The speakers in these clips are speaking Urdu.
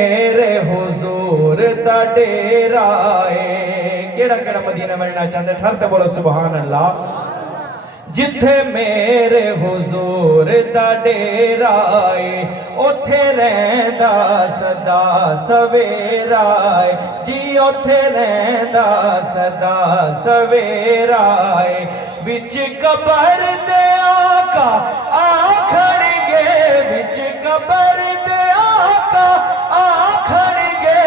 میرے حضور تا ڈیرا ہے. کیڑا کیڑا مدینہ ملنا چاہتے ٹھرتے بولو سبحان اللہ. جتھے میرے حضور دا ڈیرا ہے اتھے رہندا صدا سویرا ہے. جی اتھے رہندا صدا سویرا ہے. وچ قبر دے آقا آکھڑ گے, وچ قبر دے آقا آکھڑ گے,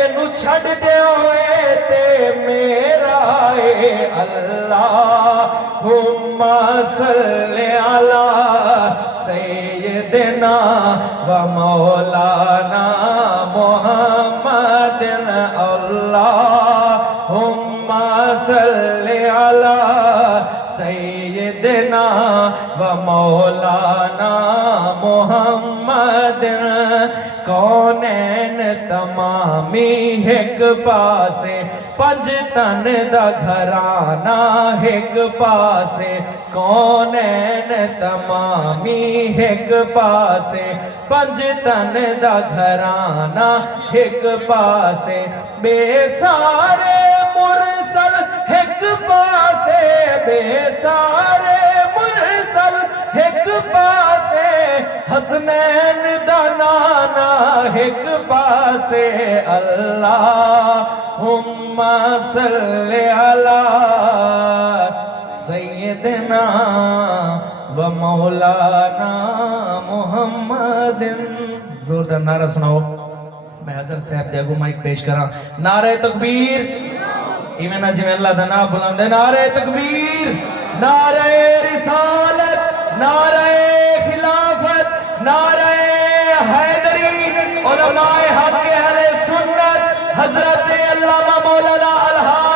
اینو چھڑ دیوئے تے میرا اے اللہم صلی علی سیدنا و مولانا محمد. اللہم صلی علی سیدنا و مولانا محمد. کونین تمامی ایک پاسے پنج تن دا گھرانہ ایک پاسے. کونین تمامی ایک پاسے پنج تن دا گھرانہ ایک پاسے. بے سارے مرسل ایک پاسے, بے سارے مرسل ایک پاسے. حسنین دا نانا ایک پاسے. اللہم صلی علی سیدنا و مولانا محمد. زوردار نعرہ سناؤ. میں حضرت صاحب دے گو مائک پیش کراں. نعرہ تکبیر. ایمینہ جی میں اللہ دا نام بلندے. نعرہ تکبیر, نعرہ رسالت, نعرہ خلافت, نعرہ حیدری. علماء حق اہل سنت حضرت علامہ مولانا الہا